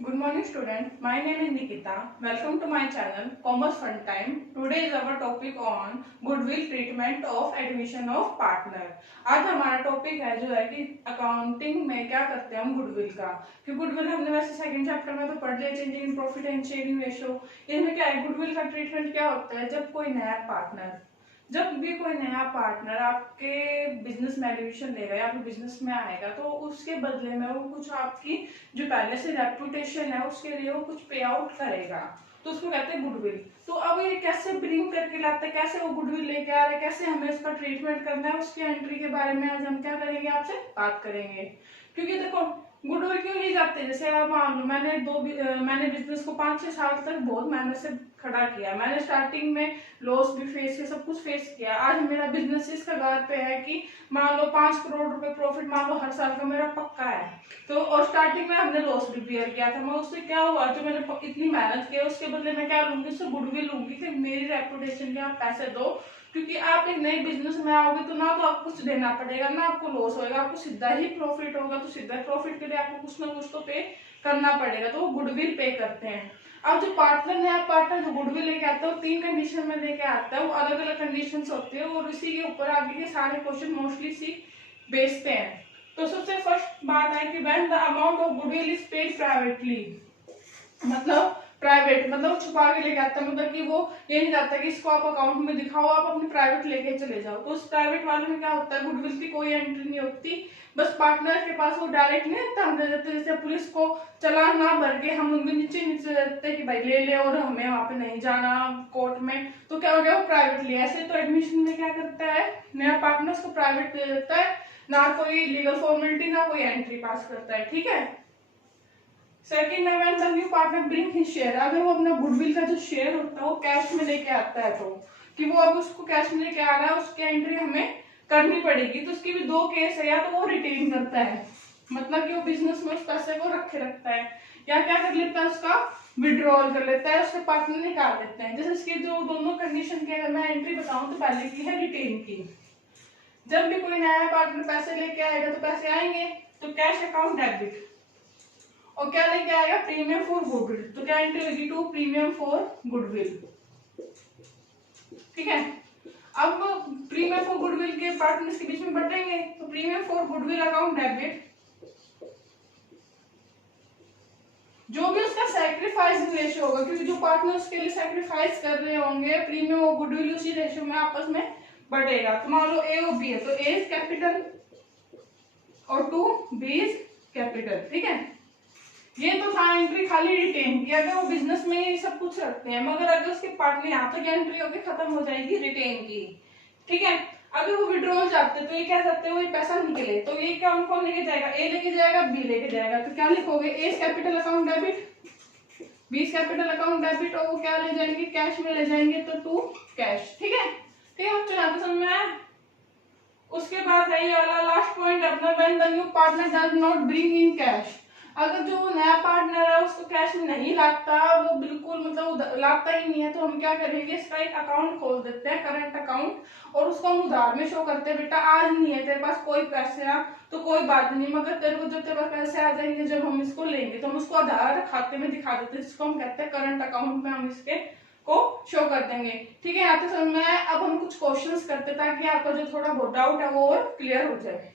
Good morning student. My name is Nikita. Welcome to my channel Commerce Fun Time. Today is our topic on goodwill treatment of admission of partner. आज हमारा topic है जो है कि accounting में क्या करते हैं हम गुडविल का। कि गुडविल हमने वैसे सेकंड चैप्टर में तो पढ़ लिया, changing in profit and sharing ratio. इसमें क्या है, गुडविल का ट्रीटमेंट क्या होता है जब भी कोई नया पार्टनर आपके बिजनेस में एडमिशन लेगा या फिर बिजनेस में आएगा तो उसके बदले में वो कुछ आपकी जो पहले से रेपुटेशन है उसके लिए वो कुछ पे आउट करेगा, तो उसको कहते हैं गुडविल। तो अब ये कैसे ब्रिंग करके लाते हैं, कैसे वो गुडविल लेके आ रहे हैं, कैसे हमें उसका ट्रीटमेंट करना है, उसकी एंट्री के बारे में आज हम क्या करेंगे, आपसे बात करेंगे। क्योंकि देखो गुडविल क्यों ली जाते हैं, जैसे आप मान लो मैंने बिजनेस को 5-6 साल तक बहुत मेहनत से खड़ा किया, मैंने स्टार्टिंग में लॉस भी फेस किया, सब कुछ फेस किया। आज मेरा बिजनेस इस कगार पे है कि मान लो 5 करोड़ रुपए प्रॉफिट मान लो हर साल का मेरा पक्का है। तो और स्टार्टिंग में हमने लॉस भी बियर किया था, मैं उससे क्या हुआ, जो मैंने इतनी मेहनत की उसके बदले मैं क्या लूंगी, उससे गुडविल लूंगी कि मेरी रेपुटेशन के आप पैसे दो। क्योंकि आप एक नए बिजनेस में आओगे तो ना तो आपको कुछ देना पड़ेगा ना आपको लॉस होगा, आपको सीधा ही प्रॉफिट होगा, तो सीधा प्रॉफिट के लिए आपको कुछ ना कुछ तो पे करना पड़ेगा, तो वो गुडविल पे करते हैं। अब जो पार्टनर नया पार्टनर जो गुडविल लेके आता है वो 3 कंडीशन में लेके आता है, वो अलग अलग कंडीशन होती है और इसी के ऊपर आगे के सारे क्वेश्चन मोस्टली सी बेचते हैं। तो सबसे फर्स्ट बात है कि when the amount of goodwill is paid privately, मतलब प्राइवेट मतलब छुपा के लेके आता है, मतलब कि वो ये नहीं चाहता कि इसको आप अकाउंट में दिखाओ, आप अपने प्राइवेट लेके चले जाओ। तो उस प्राइवेट वाले में क्या होता है, गुडविल की कोई एंट्री नहीं होती, बस पार्टनर के पास वो डायरेक्ट नहीं हम दे देते, जैसे पुलिस को चालान ना भर के हम उनके नीचे नीचे देते कि भाई ले ले और हमें वहां पे नहीं जाना कोर्ट में, तो क्या हो गया वो प्राइवेट लिया। ऐसे तो एडमिशन में क्या करता है, नया पार्टनर उसको प्राइवेट दे देता है, ना कोई लीगल फॉर्मेलिटी ना कोई एंट्री पास करता है, ठीक है। सेकंड है when the new partner bring his share, अगर वो अपना गुडविल का जो शेयर होता है वो कैश में लेके आता है, तो कि वो अब उसको कैश में लेके आ रहा है, उसकी एंट्री हमें करनी पड़ेगी। तो उसकी भी 2 केस है, या तो वो रिटेन करता है, मतलब कि वो बिजनेस में उस पैसे को रखे रखता है, या क्या कर लेता है उसका विड्रॉल कर लेता है, उसके पार्टनर निकाल लेते हैं। जैसे इसकी जो दोनों कंडीशन की अगर मैं एंट्री बताऊं तो पहले की है रिटेन की, जब भी कोई नया पार्टनर पैसे लेके आएगा तो पैसे आएंगे तो कैश अकाउंट डेबिट, और क्या लेके आएगा प्रीमियम फॉर गुडविल, तो क्या एंट्री होगी टू प्रीमियम फॉर गुडविल, ठीक है। अब प्रीमियम फॉर गुडविल के पार्टनर्स के बीच में बटेंगे, तो premium for goodwill account debit, जो भी उसका सैक्रिफाइस रेशियो होगा, क्योंकि जो पार्टनर उसके लिए सैक्रिफाइस कर रहे होंगे प्रीमियम और गुडविल उसी रेशियो में आपस में बढ़ेगा। तो मान लो ए और बी है, तो ए इज कैपिटल और 2 बी इज कैपिटल, ठीक है। ये तो था एंट्री खाली रिटेन की, अगर वो बिजनेस में ये सब कुछ रखते हैं, मगर अगर उसके पार्टनर यहाँ तक एंट्री होगी खत्म हो जाएगी रिटेन की, ठीक है। अगर वो विड्रॉल जाते तो ये क्या करते हैं, वो ये पैसा निकले तो ये क्या कौन लेके जाएगा, ए लेके जाएगा बी लेके जाएगा, तो क्या लिखोगे A capital account debit, B capital account debit, और वो क्या ले जाएंगे कैश में ले जाएंगे, तो 2 कैश, ठीक है। ठीक है बच्चों, यहाँ तो समझ में आया। उसके बाद है ये वाला लास्ट पॉइंट अपना, when the new partner does not bring in cash, अगर जो नया पार्टनर है उसको कैश में नहीं लाता, वो बिल्कुल मतलब लाता ही नहीं है, तो हम क्या करेंगे, इसका एक अकाउंट खोल देते हैं करंट अकाउंट, और उसको हम उधार में शो करते हैं, बेटा आज नहीं है तेरे पास कोई पैसे आ तो कोई बात नहीं, मगर तेरे को जब तेरे पास पैसे आ जाएंगे जब हम इसको लेंगे तो हम उसको आधार खाते में दिखा देते हैं, जिसको हम कहते हैं करंट अकाउंट में हम इसके को शो कर देंगे, ठीक है। यहाँ पे समझ में आया। अब हम कुछ क्वेश्चंस करते ताकि आपका जो थोड़ा बहुत डाउट है वो और क्लियर हो जाए।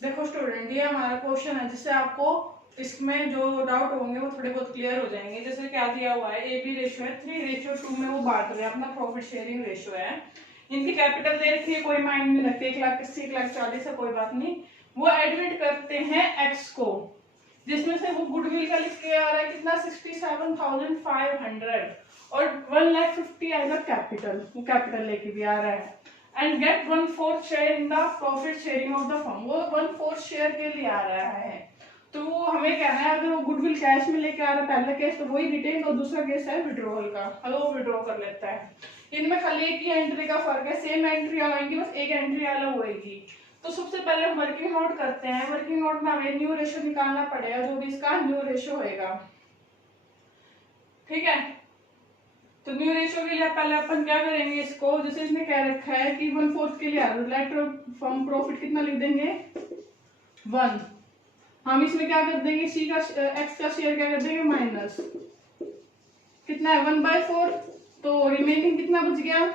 देखो स्टूडेंट, ये हमारा क्वेश्चन है जिससे आपको इसमें जो डाउट होंगे वो थोड़े बहुत क्लियर हो जाएंगे। जैसे क्या दिया हुआ है, ए बी रेशियो है 3:2 में वो बांट रहे हैं, अपना प्रॉफिट शेयरिंग रेशियो है, इनकी कैपिटल दे रखी है, कोई माइंड नहीं रखते, 1,80,000 1,40,000 है, कोई बात नहीं। वो एडमिट करते हैं एक्स को, जिसमें से वो गुडविल का लिख के आ रहा है कितना 67,500 और 1,50,000 आएगा कैपिटल, वो कैपिटल लेके भी आ रहा है, and get 1/4 share in the profit sharing of the firm, वो 1/4 शेयर के लिए आ रहा है। तो वो हमें कहना है अगर वो गुडविल कैश में लेके आ रहा है, पहला केस तो वही रिटेन, और दूसरा केस है विड्रॉल का, अगर वो विड्रॉ कर लेता है। इनमें खाली एक ही एंट्री का फर्क है, सेम एंट्री आएंगी, बस एक एंट्री अलग होगी। तो सबसे पहले हम वर्किंग नोट करते हैं, वर्किंग नोट में हमें न्यू रेशियो निकालना पड़ेगा, जो भी इसका न्यू रेशियो होएगा, ठीक है। तो न्यू रेशियो के लिए पहले अपन क्या करेंगे, इसको जैसे इसने कह रखा है कि 1/4 के लिए लेट फ्रॉम प्रॉफिट कितना लिख देंगे 1, हम इसमें क्या कर देंगे, सी का एक्स का शेयर क्या कर देंगे माइनस, कितना है 1/4, तो रिमेनिंग कितना बच गया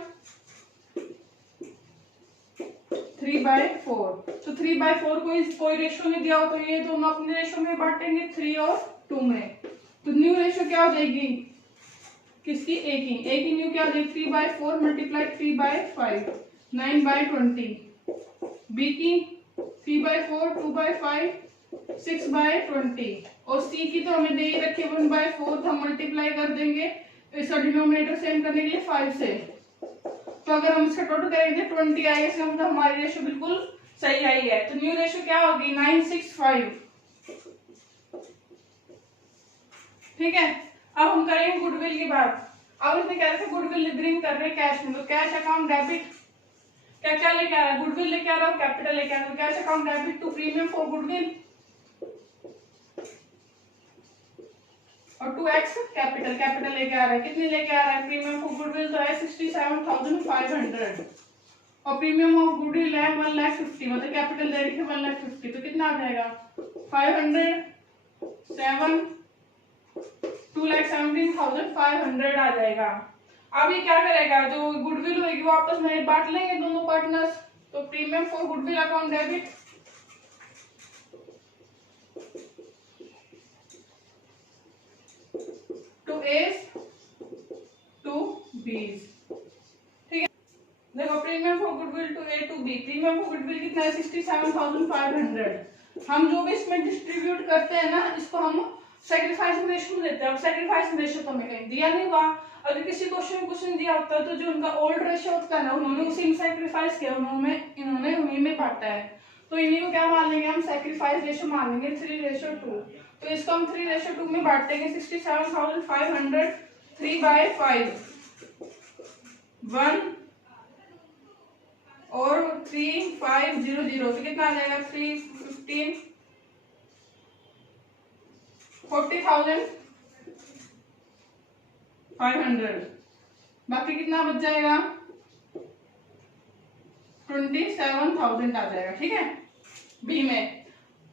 3/4। तो 3/4 कोई रेशो नहीं दिया हो तो ये दोनों अपने रेशो में बांटेंगे 3 और 2 में। तो न्यू रेशो क्या हो जाएगी किसकी, ए की न्यू क्या हो जाएगी 3/4 मल्टीप्लाई 3/5 9/20, बी की 3/4 2/5 6/20, और सी की तो हमें दे ही रखी 1/4, तो हम मल्टीप्लाई कर देंगे इसका डिनोमिनेटर सेम करने के लिए 5 से। तो अगर हम इसका टोटल करेंगे 20 आएगा, इसका मतलब हमारी रेशो बिल्कुल सही आई है। तो न्यू रेशो क्या होगी 965। ठीक है, अब हम करेंगे गुडविल की बात। अब इसने क्या रखा, गुडविल ब्रिंग कर रहे हैं कैश में, तो कैश अकाउंट डेबिट क्या क्या लेके आ रहा है, गुडविल लेके आ रहा है, कैपिटल लेके आ रहा है। Cash account debit to premium for goodwill और 2x कैपिटल, कैपिटल लेके आ रहा है, कितने लेके आ रहा है, प्रीमियम फॉर गुडविल तो है 67,500 और प्रीमियम ऑफ गुडविल है 1,50,000, मतलब कैपिटल दे रखी है 1,50,000, तो कितना आ जाएगा 500 7 2,17,500 आ जाएगा। अब ये क्या करेगा, जो गुडविल होगी वो आपस में बांट लेंगे दोनों पार्टनर्स। तो premium for goodwill account debit to A's to B's. ठीक है, देखो premium for goodwill to A to B, premium for goodwill कितना है 67,500। हम जो भी इसमें डिस्ट्रीब्यूट करते हैं ना, इसको हम सैक्रिफाइस रेशो में देते हैं। अब सैक्रिफाइस रेशो तो हमें कहीं दिया नहीं हुआ, अगर किसी क्वेश्चन में कुछ नहीं दिया होता तो जो उनका ओल्ड रेशो होता है ना, उन्होंने उसी में सैक्रिफाइस किया, इन्होंने उन्हीं में बांटा है, तो इन्हीं को क्या मान लेंगे हम सैक्रिफाइस रेशो मान लेंगे 3:2। तो इसको हम 3:2 में बांट देंगे 67,500 3/5 1 और 3,500, तो कितना आ जाएगा 315 40,500। बाकी कितना बच जाएगा 27,000 आ जाएगा। ठीक है, बी में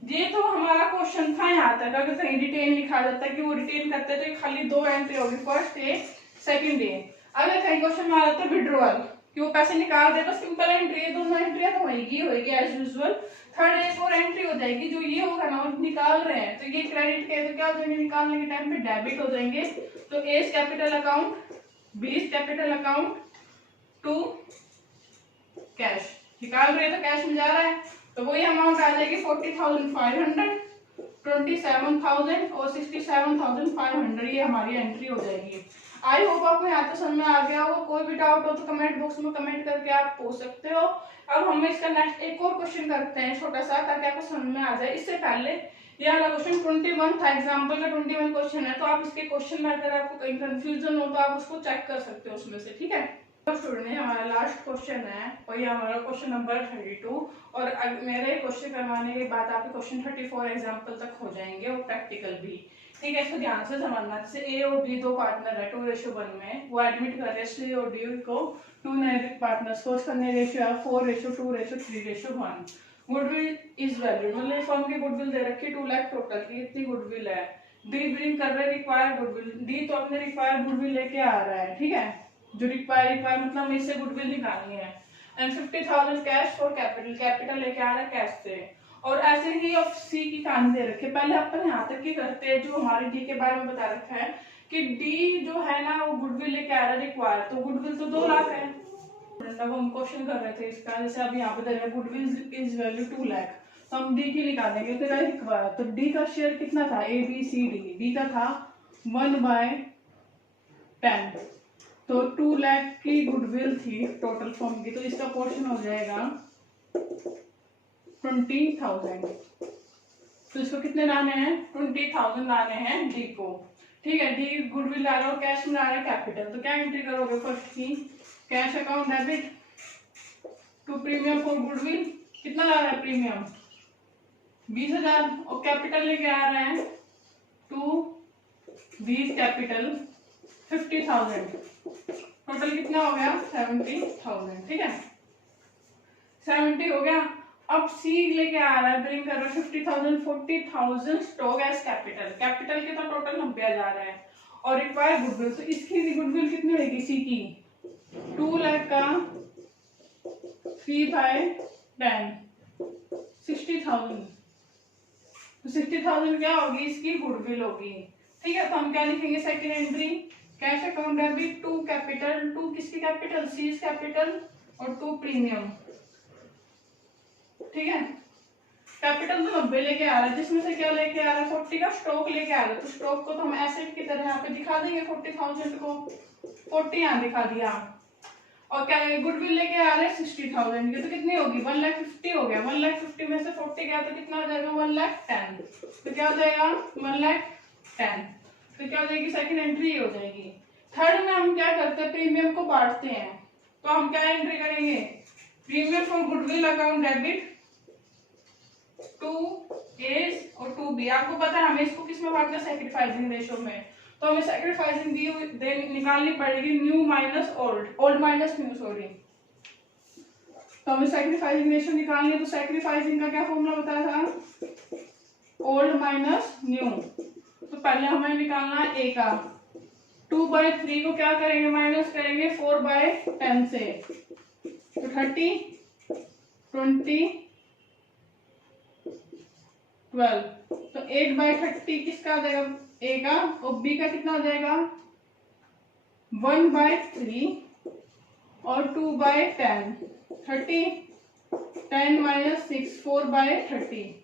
ये तो हमारा क्वेश्चन था यहाँ तक। अगर कहीं डिटेल लिखा जाता है कि वो डिटेल करते हैं तो ये खाली 2 एंट्री होगी, फर्स्ट ए सेकंड ए। अगर कहीं क्वेश्चन में आ जाता है विड्रॉल कि वो पैसे निकाल दे, तो सिंपल एंट्री है, दोनों एंट्रियां तो होगी एज यूजुअल। थर्ड एक और एंट्री हो जाएगी, जो ये होगा ना वो निकाल रहे हैं, तो ये क्रेडिट के तो क्या हो जाएंगे, निकालने के टाइम पे डेबिट हो जाएंगे। तो A capital account, B capital account to cash, निकाल रहे हैं तो कैश में जा रहा है, तो वही अमाउंट आ जाएगी 40,500 27,000 और 67,500, ये हमारी एंट्री हो जाएगी। आई होप आपको यहाँ तक समझ में आ गया हो। कोई भी डाउट हो तो कमेंट बॉक्स में कमेंट करके आप पूछ सकते हो। अब हम इसका नेक्स्ट एक और क्वेश्चन करते हैं छोटा सा, ताकि आपको समझ में आ जाए। इससे पहले ये वाला क्वेश्चन 21 था, एग्जाम्पल का 21 क्वेश्चन है, तो आप इसके क्वेश्चन में अगर आपको कहीं कंफ्यूजन हो तो आप उसको चेक कर सकते हो उसमें से। ठीक है, स्टूडेंट हमारा लास्ट क्वेश्चन है और ये हमारा क्वेश्चन नंबर 32, और मेरे क्वेश्चन करवाने के बाद आपके क्वेश्चन 34 एग्जाम्पल तक हो जाएंगे और प्रैक्टिकल भी। ठीक है, इसको ध्यान से समझना। जैसे ए और बी दो पार्टनर है 2:1 में, वो एडमिट कर रहे हैं सी और डी को, 2 नए पार्टनर्स को, उसका नए रेशियो है 4:2:3:1। गुडविल इज वैल्यू, मतलब फर्म की गुडविल दे रखी 2 लाख टोटल की, इतनी गुडविल है। डी ब्रिंग कर रहे रिक्वायर गुडविल, डी तो अपने रिक्वायर गुडविल लेके आ रहा है। ठीक है, जो रिक्वायर मतलब इससे गुडविल निकालनी है। And 50,000 cash for capital, capital लेके आ रहा है कैश से। और ऐसे ही अब सी की कहानी दे रखी है। पहले अपन यहाँ तक की करते हैं, जो हमारे डी के बारे में बता रखा है कि डी जो है ना वो गुडविल लेके आ रहा है रिक्वायर, तो गुडविल तो 2 लाख है। अब हम क्वेश्चन कर रहे थे इसका, जैसे अब यहाँ पे दे रहा है गुडविल इज वैल्यू 2 लाख, तो हम डी की निकालेंगे तो रिक्वायर, तो डी का शेयर कितना था A B C D, D का था 1/10, तो 2 लाख की गुडविल थी टोटल फर्म की, तो इसका पोर्शन हो जाएगा 20,000। तो इसको कितने लाने हैं 20,000 लाने हैं डी को। ठीक है, डी गुडविल ला रहा हो, कैश में ला रहा है कैपिटल, तो क्या एंट्री करोगे फर्स्ट की, cash account debit to premium for goodwill, कितना ला रहा है प्रीमियम 20,000, और कैपिटल लेके आ रहे हैं टू बीज कैपिटल 50,000, टोटल कितना हो गया 70,000। ठीक है, 70 हो गया। अब सी लेके आ रहा है, ब्रिंग कर रहा है 50,000, 40,000 स्टॉक एज कैपिटल। कैपिटल के तो टोटल 90,000 है और रिक्वायर गुडविल, तो इसकी गुडविल कितनी होगी सी की 2 लाख का 3/10 60,000, तो 60,000 क्या होगी इसकी गुडविल होगी। ठीक है, तो हम क्या लिखेंगे second entry cash account debit 2 capital, 2 किसकी कैपिटल सी कैपिटल और 2 प्रीमियम। ठीक है, कैपिटल तो 90 लेके आ रहा है, जिसमें से क्या लेके आ रहा है 40 का स्टॉक लेके आ रहा है, तो स्टॉक को तो हम एसेट की तरह यहाँ पे दिखा देंगे 40,000 को 40 यहाँ दिखा दिया। और क्या गुडविल लेके आ रहे हैं 60,000 की, तो कितनी होगी 1,50,000 हो गया। 1,50,000 में से 40 गया तो कितना हो जाएगा 1,10,000, तो क्या हो जाएगा 1,10,000, तो क्या हो जाएगी सेकंड एंट्री हो जाएगी। थर्ड में हम क्या करते हैं प्रीमियम को बांटते हैं, तो हम क्या एंट्री करेंगे premium for goodwill account debit 2A और 2B। आपको पता है हमें इसको किस में बांटना है सैक्रिफाइसिंग रेशो में, तो हमें सैक्रिफाइसिंग निकालनी पड़ेगी new minus old, old minus new sorry. तो हमें सैक्रिफाइसिंग रेशो निकालनी है, तो सैक्रिफाइसिंग का क्या फॉर्मूला बताया था ओल्ड माइनस न्यू। तो पहले हमें निकालना है ए का 2/3 को क्या करेंगे माइनस करेंगे 4/10 से, तो 30 20 12, तो 8/30 किसका आ जाएगा ए का, और बी का कितना आ जाएगा 1/3 और 2/10 30 10 माइनस 6 4/30,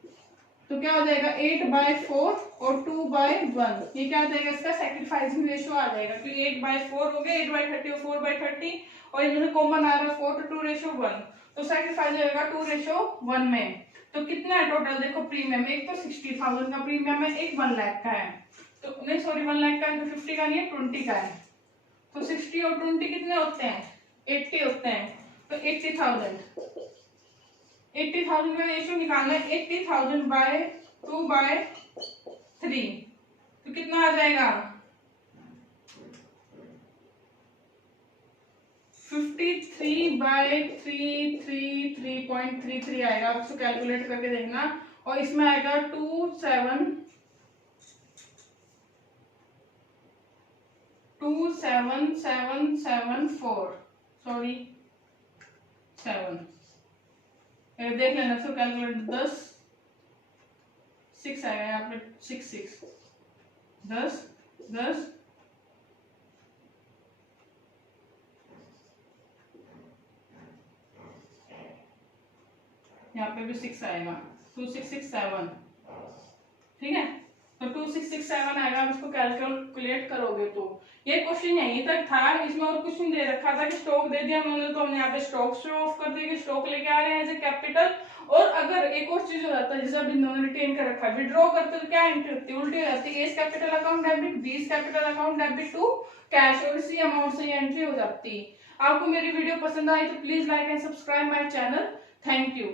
तो क्या हो जाएगा 8/4 और 2/1, ये क्या आ जाएगा इसका सैक्रिफाइसिंग रेशियो आ जाएगा, तो 8/4 हो गया 8/30 और 4/30 और इनमें कॉमन आ रहा है 4:2:1, तो सैक्रिफाइस होगा 2:1 में। तो कितना है टोटल देखो प्रीमियम, एक तो 60,000 का प्रीमियम है, एक 1 लाख का है, तो नहीं सॉरी 1 लाख का है तो 50 का नहीं है 20 का है, तो 60 और 20 कितने होते हैं 80 होते हैं, तो 80,000 का रेशियो निकालना है 80,000/2/3, तो कितना आ जाएगा 53/333.33 आएगा, आप इसको कैलकुलेट करके देखना, और इसमें आएगा 27774 सॉरी 7, देख लेना इसको कैलकुलेट 10 6 आएगा यहाँ पे 6 10 10 यहाँ पे भी 6 आएगा 2667, ठीक है, तो 2667 आएगा। आप इसको कैलकुलेट करोगे तो ये क्वेश्चन यहीं तक था, इसमें और क्वेश्चन दे रखा था कि स्टॉक दे दिया हमने, तो हमने यहाँ पे स्टॉक शो ऑफ कर दिया कि स्टॉक लेके आ रहे हैं एज ए कैपिटल। और अगर एक और चीज हो जाता है जैसे अभी इन्होंने रिटेन कर रखा है, विड्रॉ करते तो क्या एंट्री होती है उल्टी हो जाती है, A's capital account debit B capital account debit to cash, और इसी अमाउंट से एंट्री हो जाती है। आपको मेरी वीडियो पसंद आई तो please like and subscribe my channel. Thank you.